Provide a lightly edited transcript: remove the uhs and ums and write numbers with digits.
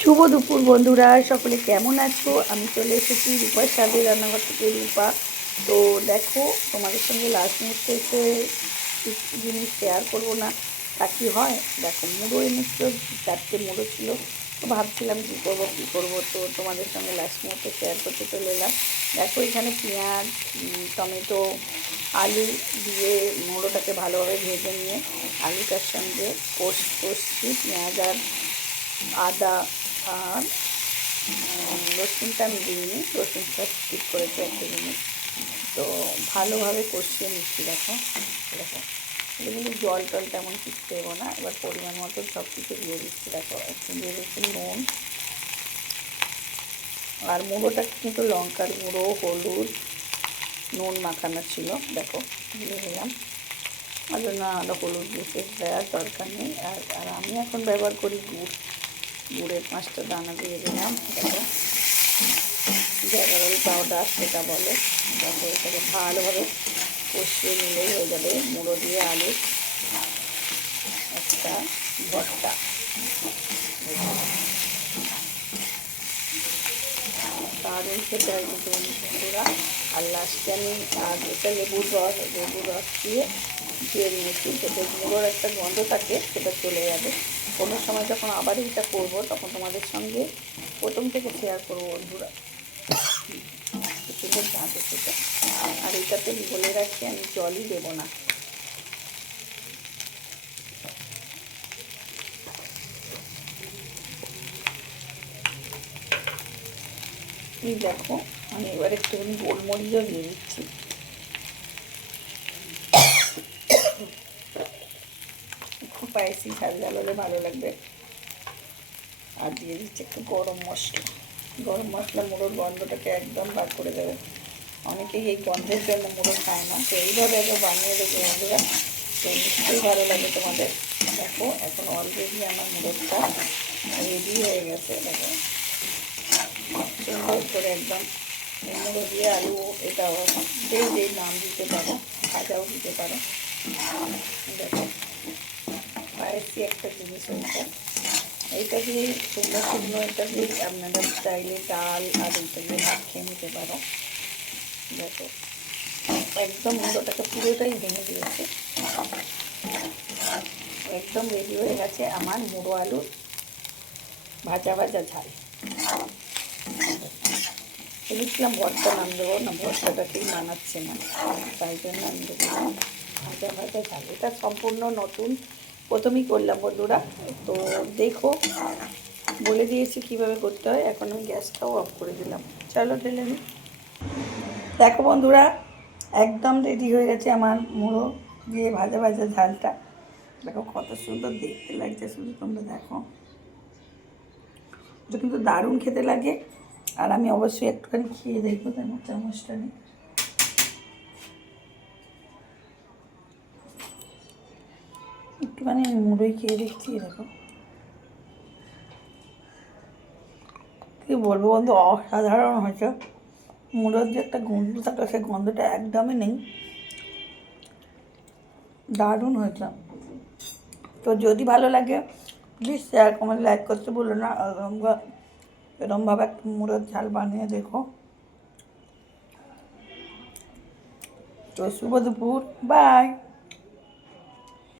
শুভ দুপুর বন্ধুরা, সকলে কেমন আছো? আমি চলে এসেছি রূপার সাথে রান্নাঘর থেকে। রূপা, তো দেখো, তোমাদের সঙ্গে লাস্ট মুহূর্তে এসে কিছু জিনিস শেয়ার করবো না তা কি হয়? দেখো, মুড়ো এনেছিল, 4টে মুড়ো ছিল। তো ভাবছিলাম কী করবো, তো তোমাদের সঙ্গে লাস্ট মুহূর্তে শেয়ার করতে চলে এলাম। দেখো, এখানে পেঁয়াজ, টমেটো, আলু দিয়ে মুড়োটাকে ভালোভাবে ভেজে নিয়ে আলুটার সঙ্গে কষছি। পেঁয়াজ আর আদা আর রসুনটা আমি দিইনি, রসুনটা স্কিপ করেছি 1 মিনিট। তো ভালোভাবে কষিয়ে নিচ্ছি। দেখো দেখো, এটা কিন্তু জল টল তেমন কিছু দেবো না। এবার পরিমাণ মতো সব কিছু দিয়ে দিচ্ছি। দেখো, একটু দিয়ে দিচ্ছি নুন, আর মুড়োটা কিন্তু লঙ্কার গুঁড়ো, হলুদ, নুন মাখানো ছিল। দেখো, দিয়ে দিলাম। আর না, হলুদ বিশেষ দেওয়ার দরকার নেই। আর আমি এখন ব্যবহার করি গুড়ের 5টা দানা দিয়ে দিলাম। দেখো, জাগারল পাউডার সেটা বলে। দেখো, এটাকে ভালোভাবে কষিয়ে নিলেই হয়ে যাবে মুড়ো দিয়ে আলু একটা ভর্তা। দারুণ খেতে হয় কিন্তু বন্ধুরা। আর লাস্টে আমি এটা লেবুর রস দিয়ে নিয়েছি, যাতে মুড়োর একটা গন্ধ থাকে সেটা চলে যাবে। কোনো সময় যখন আবার এটা করবো তখন তোমাদের সঙ্গে প্রথম থেকে শেয়ার করবো বন্ধুরা। সুন্দর জাঁত সেটা। আর এটাতে বলে রাখি, আমি জলই দেবো না। এই দেখো, আমি এবার একটুখানি গোলমরিচও দিয়ে দিচ্ছি। একটু স্পাইসি ঝাল ঝাল হলে ভালো লাগবে। আর দিয়ে দিচ্ছি একটু গরম মশলা মুড়োর গন্ধটাকে একদম বার করে দেবে। অনেকেই এই গন্ধের জন্য মুড়ো খায় না, তো এইভাবে একবার বানিয়ে দেবো বন্ধুরা, তো নিশ্চয়ই ভালো লাগে তোমাদের। দেখো, এখন অলরেডি আমার মুড়োটা রেডি হয়ে গেছে। দেখো, সুন্দর করে একদম মুড়ো দিয়ে আলু, এটাও যেই নাম দিতে পারো, ভাজাও দিতে পারো। দেখো, স্পাইসি একটা জিনিস হয়েছে। এইটা দিয়ে শুকনো এটা দিয়ে আপনারা চাইলে ডাল আর এইটা দিয়ে ভাত খেয়ে নিতে পারো। দেখো, একদম মুড়োটাকে পুরোটাই ভেঙে দিয়েছে। একদম রেডি হয়ে গেছে আমার মুড়ো আলুর ভাজা ঝাল। ভেবেছিলাম ভর্তা নাম দেবো না, ভর্তাটাকেই মানাচ্ছে না, তাই জন্য আমি দেখলাম ভাজা ঝাল। এটা সম্পূর্ণ নতুন, প্রথমেই করলাম বন্ধুরা। তো দেখো, বলে দিয়েছি কীভাবে করতে হয়। এখন আমি গ্যাসটাও অফ করে দিলাম। চলো ঢেলে নিই। দেখো বন্ধুরা, একদম রেডি হয়ে গেছে আমার মুড়ো দিয়ে ভাজা ঝালটা। দেখো কত সুন্দর দেখতে লাগছে, শুধু তোমরা দেখো। এটা কিন্তু দারুণ খেতে লাগে। আর আমি অবশ্যই একটুখানি খেয়ে দেখবো, তাই না, চামচটা নিই। একটুখানি মুড়োই খেয়ে দেখছি। দেখো, কী বলবো বন্ধু, অসাধারণ হয়েছে। মুড়োর যে একটা গন্ধ থাকে, সেই গন্ধটা একদমই নেই। দারুণ হয়েছে। তো যদি ভালো লাগে প্লিজ শেয়ার, কমেন্ট, লাইক করতে ভুলো না। এরকমভাবে একটা মুড়োর ঝাল বানিয়ে দেখো। তো শুভ দুপুর, বাই।